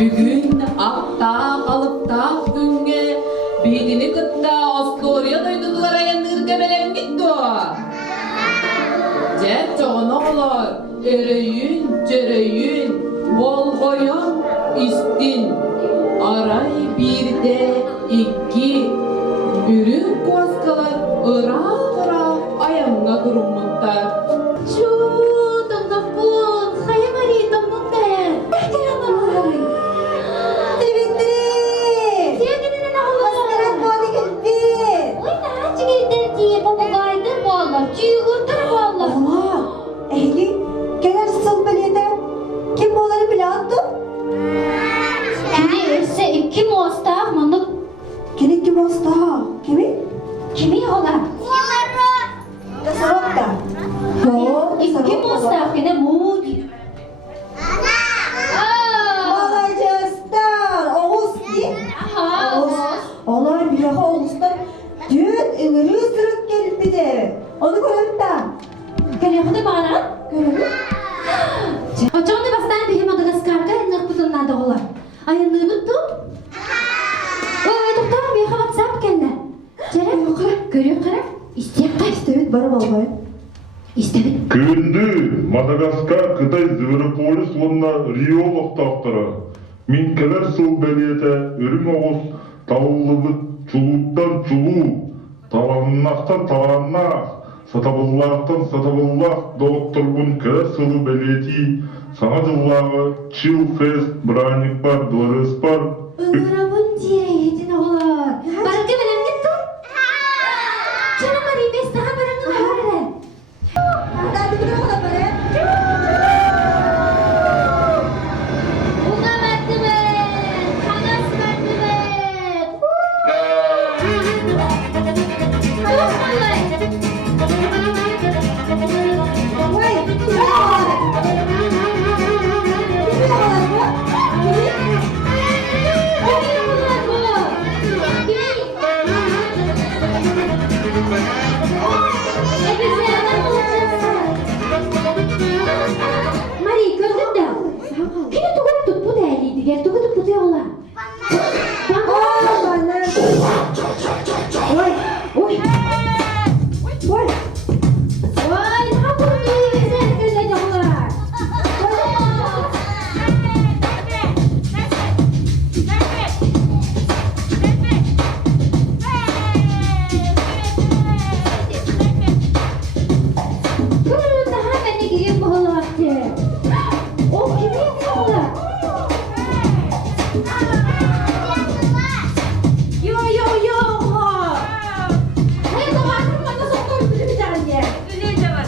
Bugün akta kalıpta günge bedini kıtta Astoria duydular ayanır demelerim gitti o. Cep çoğun oğlar, ereyün, cereyün, bol koyun, istin. Aray birde iki, ürün koskalar, ıra ayağına durumluklar. Onu görelim de. Görüyor musun bana? Görelim. Açığını bastan bir Madagaskar'da enler kutunlarda olar. Ayınlığı tuttum. Oy doktor bir WhatsApp geldi. Cerem yok kara. Görüyor kara. İsteyip kaç. İsteyip bana balbayı. İsteyip. Kündü Madagaskar Kıtay Zveropolis onunla Rio tahtara. Min keler su beliyete örüm oğuz tavullıbı çuluktan çuluğu. Talannaktan talannak. Satabıllahtan satabıllah doktorbun keler sulu beliyeti. Sana cıllağı Chill Fest Branik bar Dvarız bar. Önürabın diyeydin olar. Barıncı benim gittim. Canım arayayım ben sana barıncı var. Hadi bir daha da böyle. Bunga merdiven. Kanas merdiven. Vay, kim var? Kim var bu? Marie, gördün de. Yine tuğut tut bu değerliydi. Gel tuğut tut bu diyorlar. Aa, bana. Vay, Oy. vay. Vay, ne yapıyorsun? Güzel güzel diyorlar. Durun daha ben de gireyim bu halı vakti. O kimi yapıyorlar? Yo yo yo. Hayır doğru bana soktu bizi bir tane.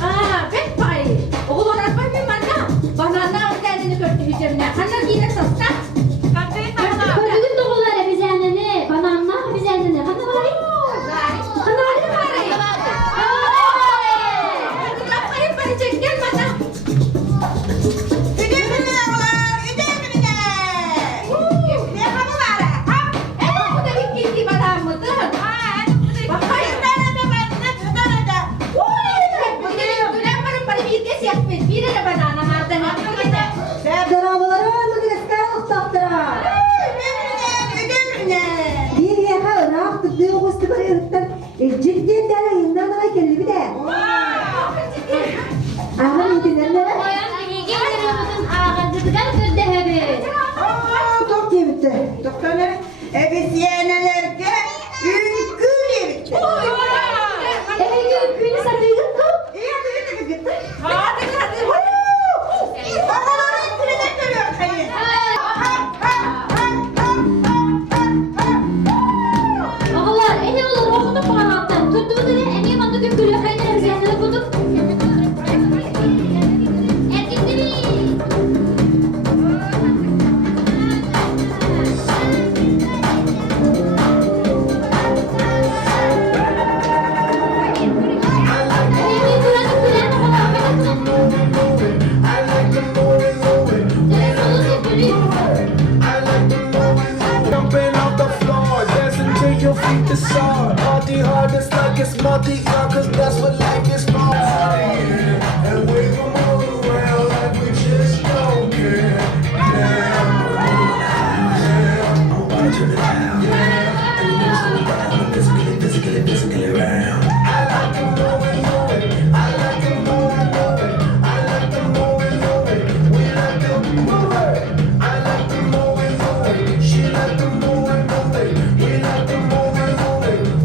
Aa, pek pay. Oğul öğretmen mi bana? Bana ne kendini kötü üzerine. Anne yine sasta. Kötü doğulları bize annene. Bana anla bize annene. Bana var ya. Bana var ya. Kayıp beni çek gel bana. Bu da bir bilgi bana mıdır? Bakayım. Darabaları var mı? Kıskanlık tahtıra. Bir yaka ne yaptık diyor bu sıkı yırttan. Ciddi dere yından da geldi bir de. Ama yedilerle. Çok iyi bitti. Doktorlar, biz yeğenelerge ünkül yedik. Babaların külüne görüyor kayın. Jumping off the floor, dancing till your feet is sore. Party hard, it's like it's multi-car, cause that's what life is for. And we come all around like we just don't care. I'm about to turn it down. And you know slow down, physically round. I like them moving. I like them moving. I like them moving. We like them moving. I like them moving. She like them moving. We like them moving.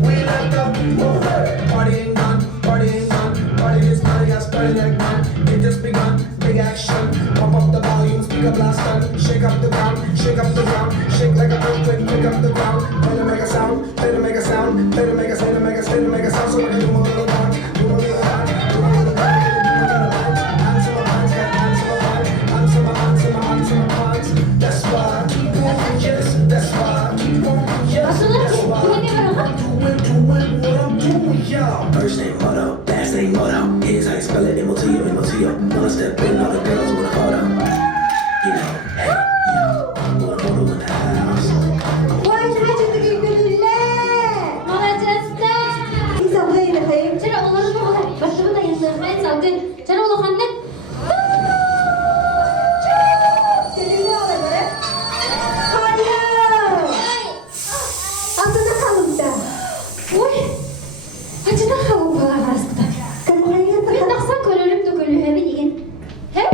We like them moving. Party ain't done. Party is party, I started like man. It just begun, big action. Pump up the volume, speak up last time. Shake up the ground, shake like an earthquake, pick up the ground. Play to make a sound, play to make a sound, play to make a sound, so we can do more little dance, do more little dance, do more little dance, do more little dance. Answer my minds, got answer my minds. That's why I keep going, yes, that's why I keep going, yes, that's why I keep doing what I'm doing, y'all. First name Moto, last name Moto. Here's how you spell it, M-O-T-O. Wanna step in, all the girls wanna photo. You know, hey, yo, I'm gonna photo in the house. Vay çocuk gülgülüyle. İnsan da yine kayıp. Seninle alır. Hayır. Adına kalın da. Hadi bakalım. Kırmaya Ben takar. naksan körülüm de körülüğe bir digin. Hep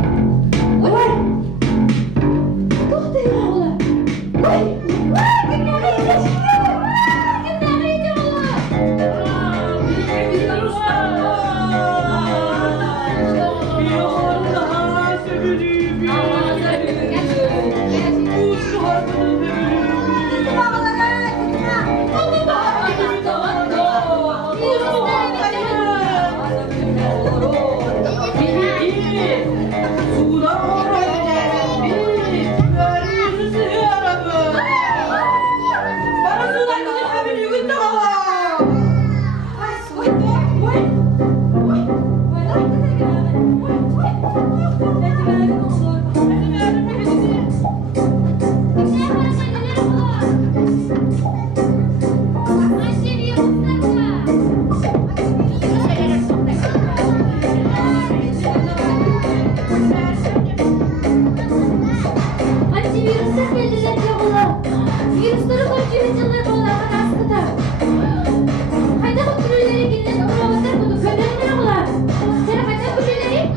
Virüsler belirler oğlum. Virüsleri koyuyorlar oğlan askıda. Hayda bu türlülere gelin robotlar bunu kötüler oğlan. Sen hayda türlüleri?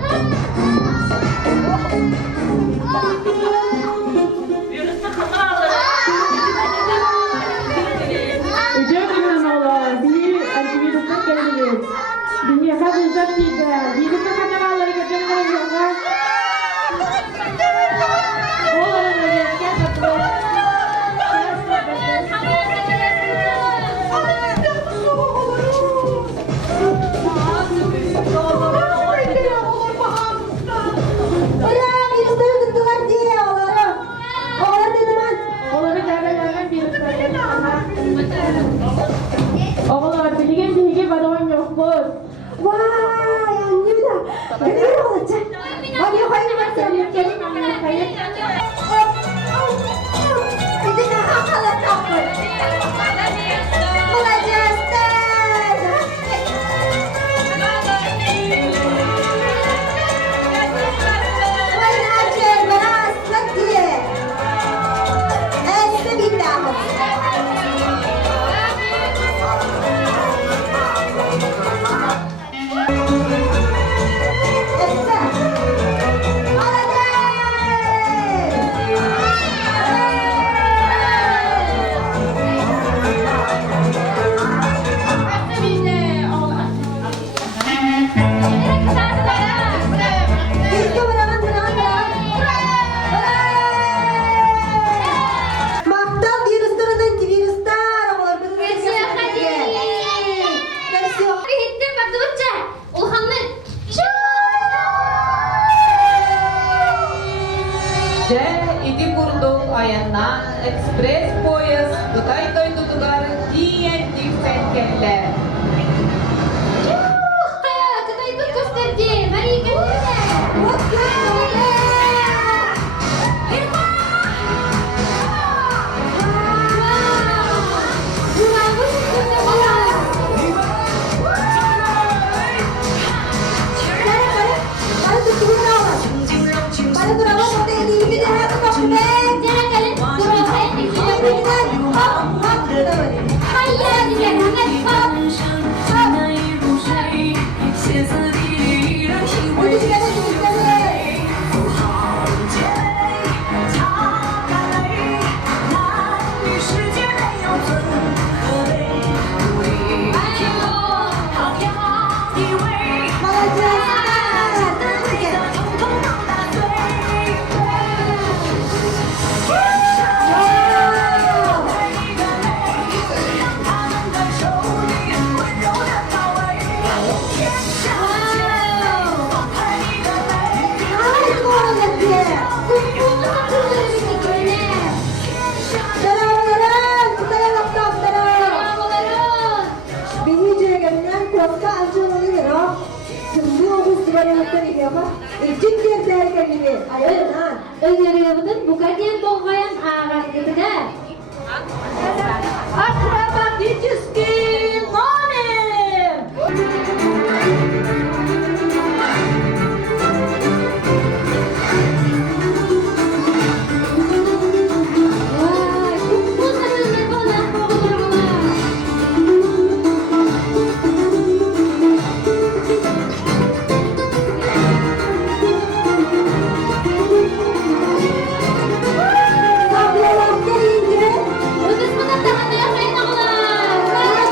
Ece bilmem oğlan. Bir antivirüsten gelebilir. Dünya kadar uzak değil de. Virüsten kanalları geçen yok. Oğlanın öyle gel bakalım. Ulan virüsleri tuttular diye oğlanım. Oğlan dedim ben. Oğlanı derbelerden virüslerden oğlan bilgen bilgi badon yok bu. Vay annem da. Beni bir olacak. Hadi hayır bak sen. Gelin anne kayıp. Bir de daha kalan kapı. Olacağız. Vay acil bana ıslak diye. Esme bir daha. Esme. Keşke bırakın Maktal virüslerden antivirüsler oğlum. Hittim baktı bıçak. Ulhanlı. Же ити курдук аянна экспресс поезд Кытай тойдудугар диен диксен келле. Kıtayı tut gösterdi. Marika nerede? Bak Özürüyordun bu kadar doğayan ağaçlığı da. Акробатический номер! Vay, bu sarılır falan boğulurlar. Tablolar gelince Bu kısmında daha da yapmayın oğlan.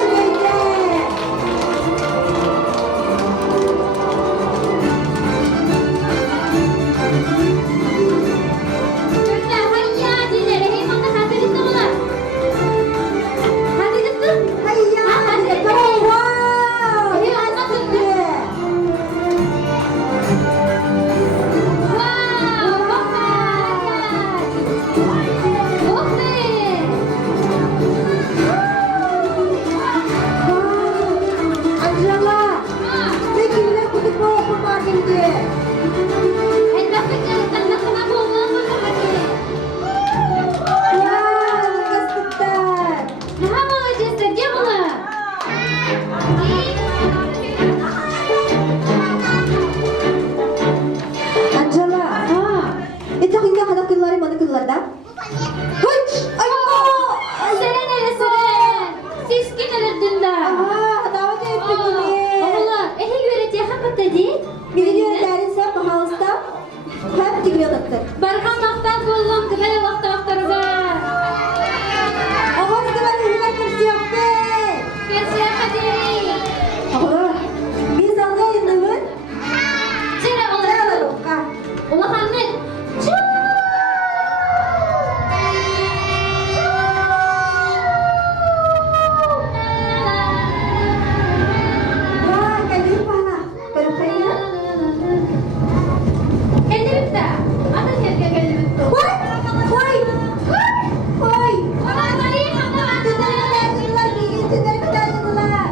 da. Aha, davet ettim beni. Oğlum, ehe göreceği hakkı dedi. Beni yönetlerin sen bahalısda. Hep tigre tıktır. Barkan vaktan kollum, kıvele vakta vaktarıza. Ağız kıvanı hüner kimsi yok be. Gerçeğe kaderi. Allah. Biz anlayın değil mi? Cere Ne oğlum. alalım? Ha. Ulan anne. Wah, kayak mana? Baru kayak. Geldim de. Ada kerja geldim de. Woi, woi, woi. Orang kali hamda Tinggal kita bikin, tinggal kita jualan.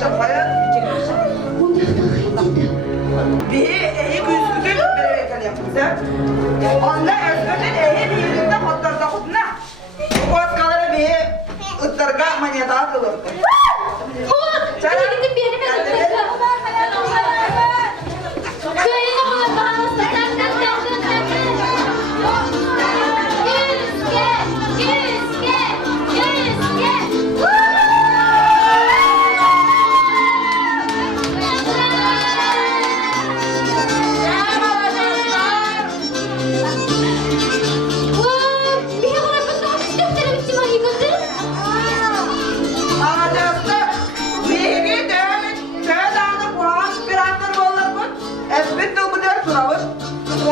aşamaya bir iyi gözükür bir ekran onda özgürlük iyi bir yerinde hatlarda kutuna. Bu kaskaları bir ıtlarga manyada atılır. Gidip bir yerime götüreceğim. Köyüne olan bağımızda tak tak tak tak tak.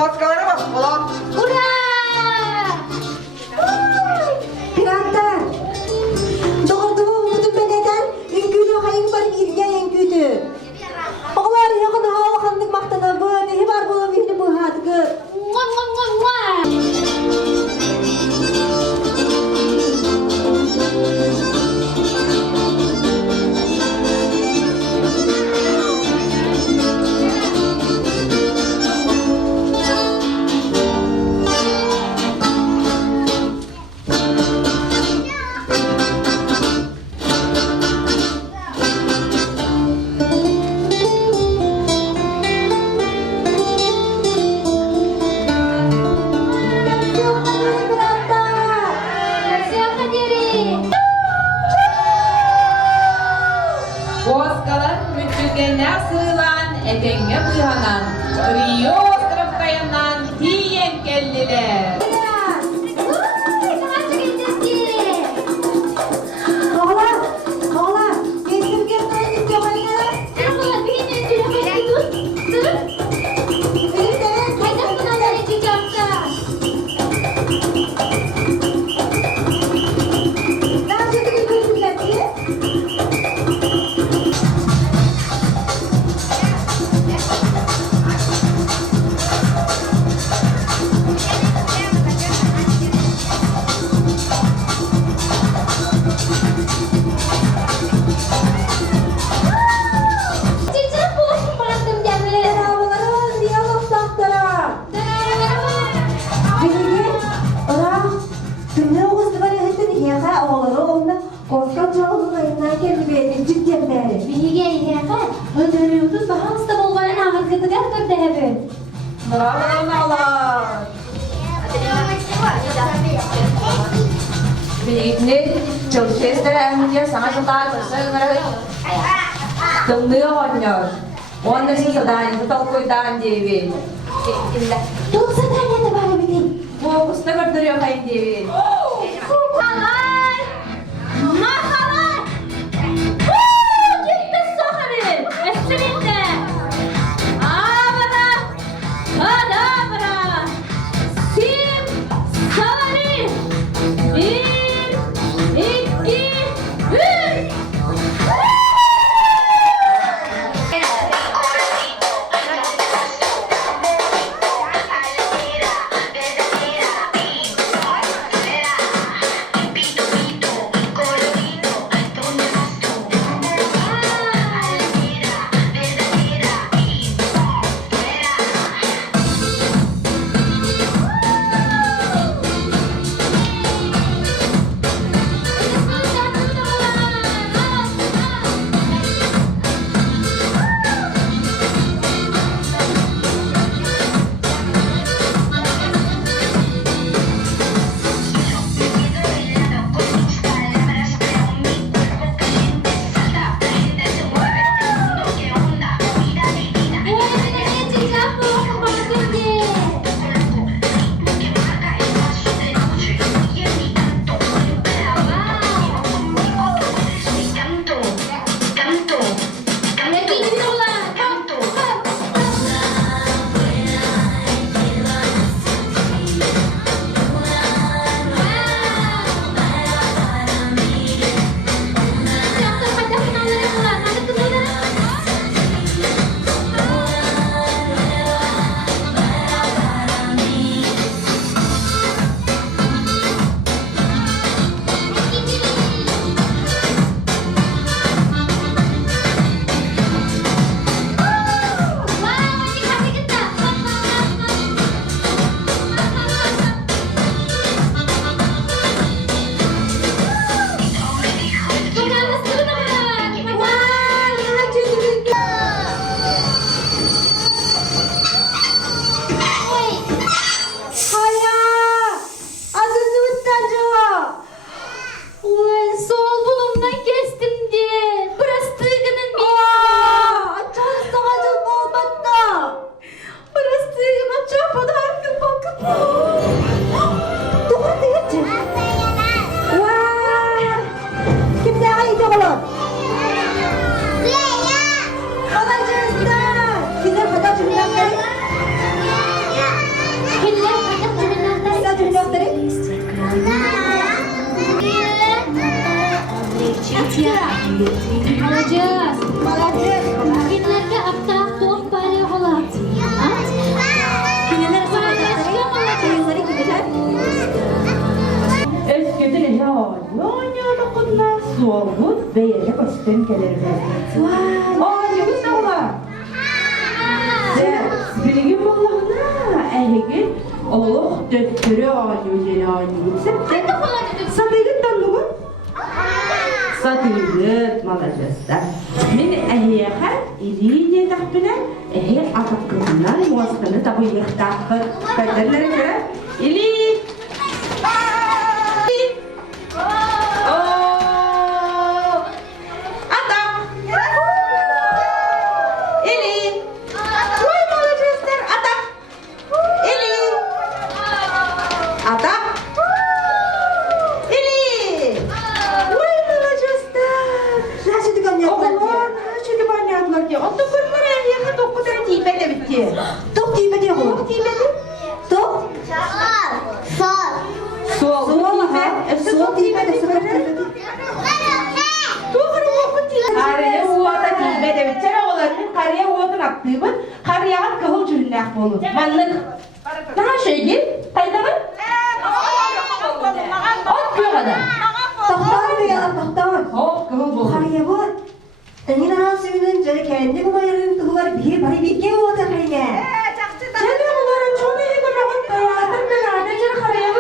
Kaskalara bak falan. Piratlar. Doğurduğumu umudum ben eden, ünkülü hayın barın irge enküdü. Oğlar yakın hava kandık maktana bu, nehi var bu vihni bu hadıgı. Boğazkalar müttügenler sığılan etenge buyhanan. Rio taraftayandan tiyen kelliler. Oğlar, oğlar, geçtim geçtim yok ayna. Korkan çalımın ayından kendi beğenin cidden beri. Bihiga egaqa ödürüyordun bahamızda bolğanın ağırgıdıgar bir dehebi. Bravo Allah. Birlikte çalışıyorlar emniyor sana kadar çalışıyorlar. Tımlıyor oynuyor. Onda siz adayınızı talkoydan diye. Yoksa nerede bana bilin? Bu usta gördürüyor kayın diye. Halay! Mahalay! Gitti sokarı! Esirinde! Avara! Adavara! Sim! Savari! Bir! İki! Üç! Beat Alacağız. Malacık. Bugünlerde aptal top bari ola. Kineler sana çayları gibiler. Eskiden ya, oynuyorduk bunlar. Soğuk ve yere basitten gelirdi. Oynuyorduk da ola. Bilgin Allah'ına, ehegin, Allah döktürü oynuyorduk. Ben de kullanıyordum. Satıyordun mu? Satıyorduk malacağızda. Min ehiyeha, iliye takbine, ehiye atak kızından muaskını tabi yıktakı. Kaderlere göre, ili. Atak. Ili. Vay malacağızlar, atak. Ili. Atak. Ili. Vay malacağızlar. Nasıl dükkan yaptılar ki? Oğlan, şöyle banyanlar ki. O dokuzlara ehliyeti dokuzlara tipe de bitti. Tok tipe diyor mu? Tok tipe de. Tok? Sol. Sol ha. Sol tipe de sıkıntı tipe de. Doğru okun tipe. Karıya uğada tipe de bitti. Oğlanın karıya uğadın attığı bu. Karıya at kıhıl cürünlük olur. Manlık. Daha şey git. Kayda mı? Ot kıhada. Tahtar veya tahtar. Hop kıhıl bulur. Kariye bu. Engin arasının canı kendi bu bayarın tuğlar bir bari bir kere o da kariye. Canım oğlanın çoğunu yıkılamak hayatım ben anne canı karıya mı?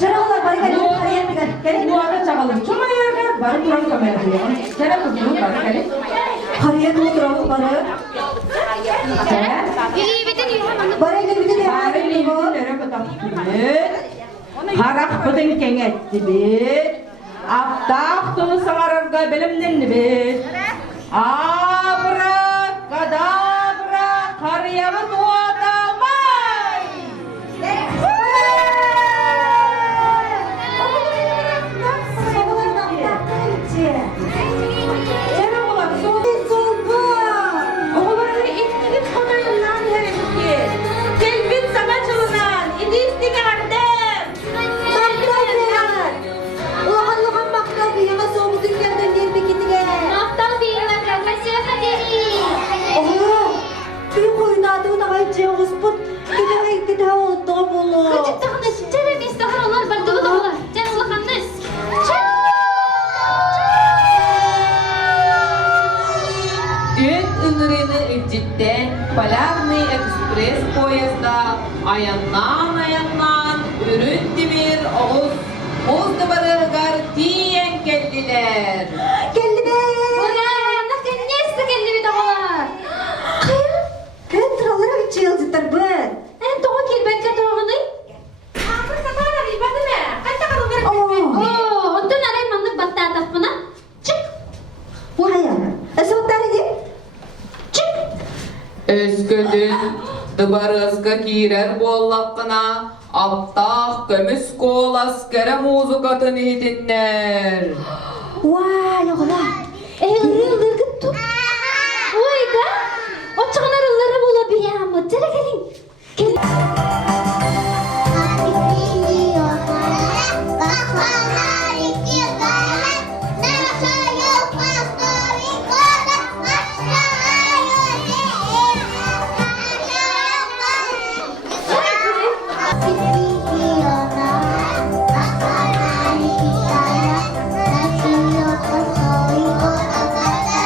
Canağlar bari kariye bir kere. Bu arada çakalım. Çoğuna yerler. Bari duran kamera diyor. Canım kızım bari kare. Kariye tuğduramı bari. İyi bir de diyor hemen. Bari ile bir de devam Bari ediyor bu. limitleri bıtaktı. Harak bıdın kengetti bir. Aptak tonu sanararga bilimden bir. Abra kadabra kariyamı tuatamay. Sobaların aptakları içi. Canım ulan soğuk. Soba. Oğlanı ittiğin konuyundan herifki. Gelbin sana çalınan. İdi istine annem. Maktalar. Ulan ulan maktal bir yana soğuk dünyadan bir gittige. Aptal bir yemek mesela değil. Oha. Bir koyunadı da haycı usput. Gide oldu bulu. Küçük takını canım istiharlar var da ola. Canım lakanız. Üt ünürünü ücütten Полярный экспресс поезда ayannan ürün demir oğuz dıbarıgar diyen geldiler. Geldi be. Ora, nakın neyse geldi bir daha. Ben tralara bir çığılcıklar bu. En doğru kilben katıranı. Oo, ondan arayın manlık battı atafına. Çık. Buraya. Esotları git. Çık. Ösködün dıbarızga kirer bollakına aptaq kömüs kol askere muzukatını hitinler. Vay oğlan. Yıldır gittim. Vay da. O çıkınar ılları bula bir yağmur. Tere gelin. Gelin. Thank you.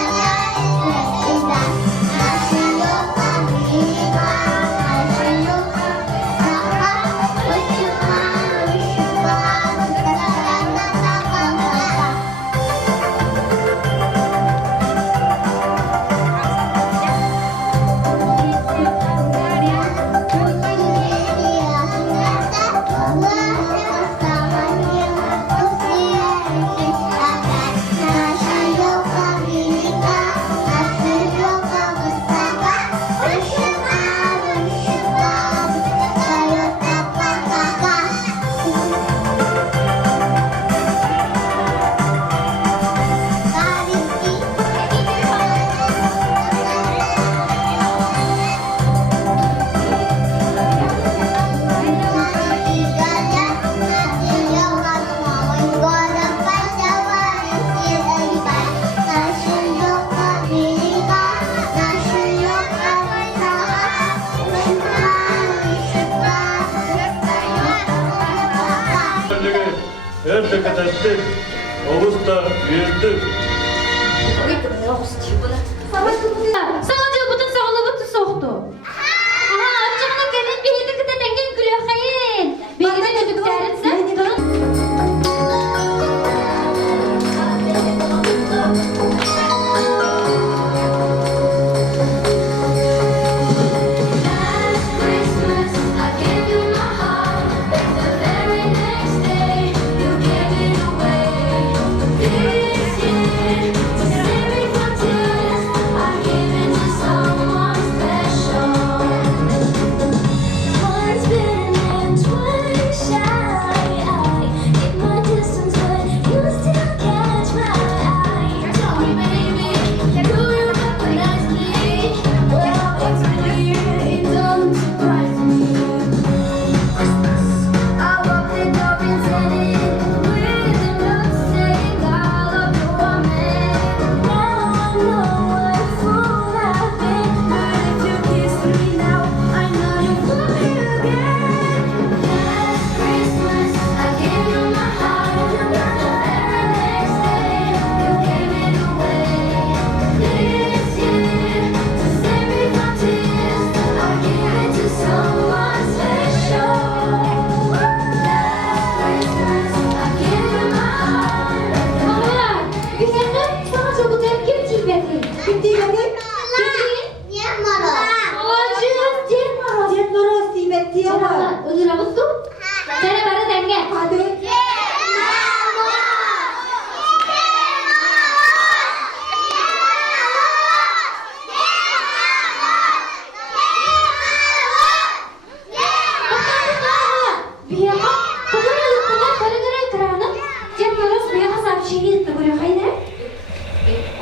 hareket ettik. Oğuz da büyüdük. Sağlıcı butun sağlı butun soğuktu. Aha, açıkla gelin bir hedi kıta dengen gülüyor hayın. Bir hedi düdüklerin sen durun.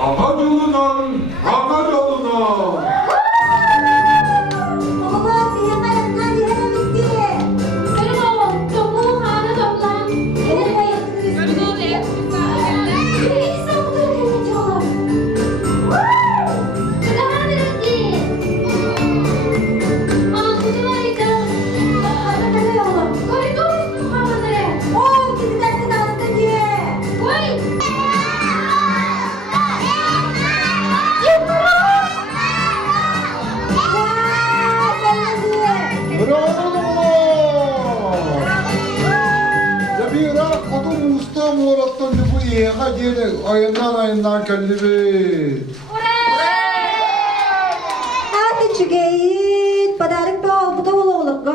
Aka yoluna, aka yoluna. Oğlum bir yanarından yere bitti. Benim oğlum, topuğun hane toplan. Oo, bizi dersin hasta diye. Ya bir Irak kadın usta murattan bu iyi hadi ayından kelli bir. Hadi çügeyit. Padarik da ol, bu da olur go.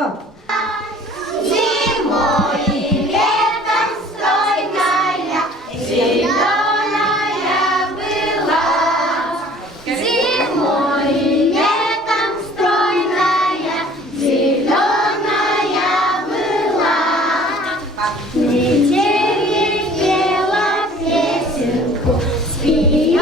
Спи.